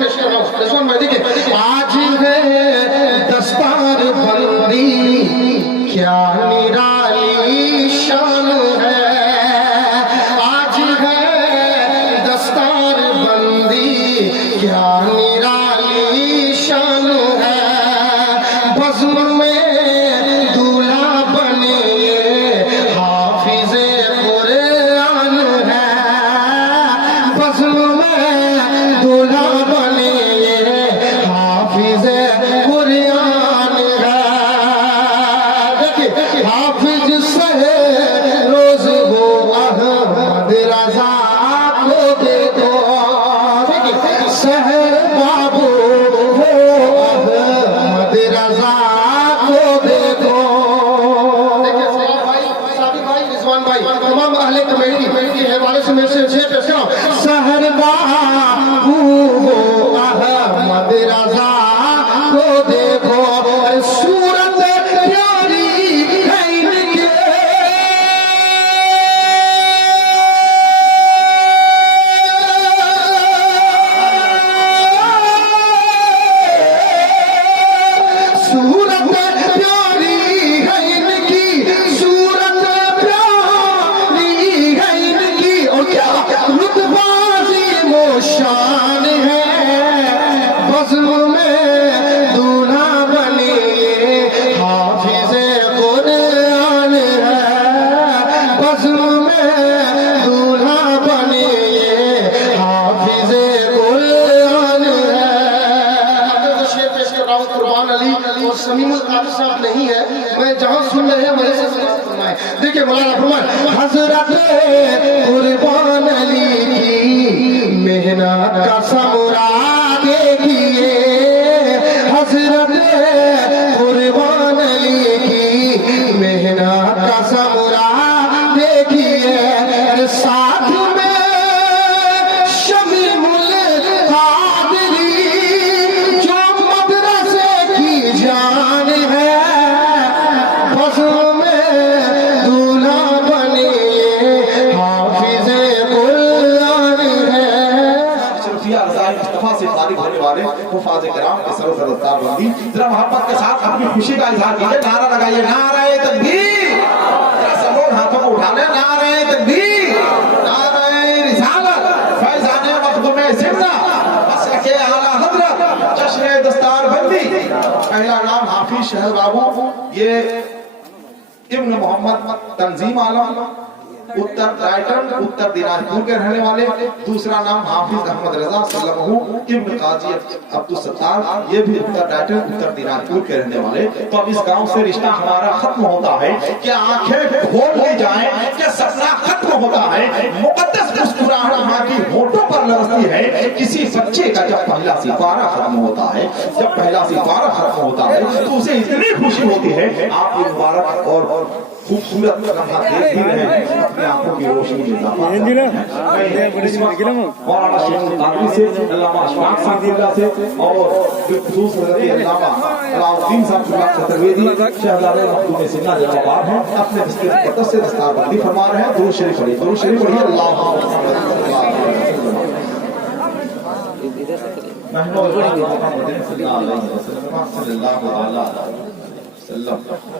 پیش کر رہا ہوں رضوان بھائی دیکھیں آج ہے دستار بندی کیا نرالی شان ہے آج ہے دستار بندی کیا نرالی شان ہے بزم میں دولہا بنے حافظ قرآن ہے بزم میں دولہا بنے حافظ قرآن ہے دیکھیں حافظ سے روز وہ احمد رضا کو دے دو دیکھیں سحر بابو وہ احمد رضا کو دے دو دیکھیں سعدی بھائی رضوان بھائی تمام اہل کمیٹی کے حوالے سے میں سے پیش کر رہا ہوں سحر بابو وہ احمد رضا کو دے دو صورت پیاری ہے ان کے صورت پیاری ہے ان کی صورت پیاری ہے ان کی اور کیا رتبہ عظیم و شان ہے بزم میں دولہا بنے حافظ قرآن ہے بزم میں دولہا بنے حافظ قرآن ہے شعر پیش کر رہا ہوں قربان علی اور سمیم القادر صاحب نہیں ہے میں جہاں سن رہے ہیں وہیں سے سماعت فرمائیں دیکھیں مولانا فرمائیں حضرت قربان علی کی محنت کا ثمرہ دیکھیے حضرت قربان علی کی محنت کا ثمرہ دیکھیے ساتھ میں شمیم القادری جو مدرسے کی جان ہے بزم میں دولہا بنے حافظ قرآن ہے شرفیہ رضائی مصطفیٰ سے فارغ ہونے والے حفاظ کرام کے سر و دستار بندی ذرا محبت کے ساتھ اپنی خوشی کا اظہار کیجئے نعرہ لگائیے نعرہ تکبیر سب لوگ ہاتھوں کو اٹھا لیں نعرہ تکبیر نعرہ رسالت فیضان مخدوم زندہ مسلک اعلیٰ حضرت جشن دستار بندی پہلا نام حافظ شہر بابو یہ ابن محمد تنظیم عالم اتر ٹائٹن اتر دیناجپور کے رہنے والے دوسرا نام حافظ احمد رضا سلمہ ابن قاضی عبدالستار یہ بھی اتر ٹائٹن اتر دیناجپور کے رہنے والے تو اب اس گاؤں سے رشتہ ہمارا ختم ہوتا ہے کہ آنکھیں کھول لی جائیں کہ سپنا ختم ہوتا ہے مقدس مسکراہٹ ماں کی ہونٹوں پر لرزتی ہے کسی بچے کا جب پہلا سپارہ ختم ہوتا ہے جب پہلا سپارہ ختم ہوتا ہے تو اسے اتنی خوشی ہوتی ہے آپ یہ مبارک اور خوبصورت لمحہ دیکھ بھی رہے ہیں اپنے آنکھوں کی روشنی میں اضافہ مولانا شیخ القادری سے علامہ اشفاق صاحب اللہ سے اور بالخصوص حضرت علامہ علاء الدین صاحب اللہ چترویدی شہزادہ مخدوم زندہ جواب ہیں اپنے مقدس سے دستار بندی فرما رہے ہیں درود شریف پڑھیے درود شریف پڑھیے اللہ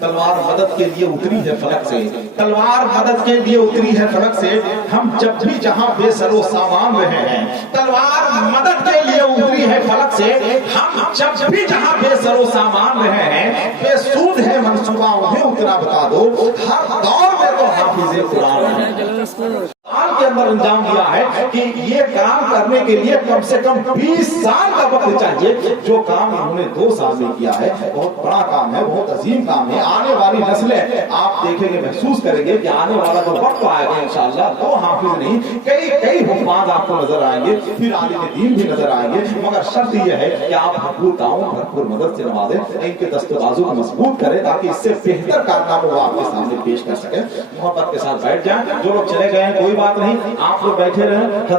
تلوار مدد کے لیے اتری ہے فلک سے تلوار مدد کے لیے اتری ہے فلک سے ہم جب بھی جہاں بے سر و سامان رہے ہیں تلوار مدد کے لیے اتری ہے فلک سے ہم جب بھی جہاں بے سر و سامان رہے ہیں بے سود ہے منصوبہ انہیں اتنا بتا دو ہر دور میں تو حافظ قرآن ہے آن کے اندر انجام دیا ہے کہ یہ کام کرنے کے لیے کم سے کم 20 سال کا وقت چاہیے جو کام انہوں نے 2 سال میں کیا ہے بہت بڑا کام ہے بہت عظیم کام ہے آنے والی نسلیں آپ دیکھیں گے محسوس کریں گے کہ آنے والا جو وقت آئے گا انشاءاللہ 2 حافظ نہیں کئی حفاظ آپ کو نظر آئیں گے پھر عالم دین بھی نظر آئیں گے مگر شرط یہ ہے کہ آپ بھرپور تعاون بھرپور مدد سے نوازیں ان کے دست بازو کو مضبوط کریں تاکہ اس سے بہتر کارنامہ وہ آپ کے سامنے پیش کر سکیں محبت کے ساتھ بیٹھ جائیں جو لوگ چلے گئے ہیں کوئی بات نہیں آپ لوگ بیٹھے رہیں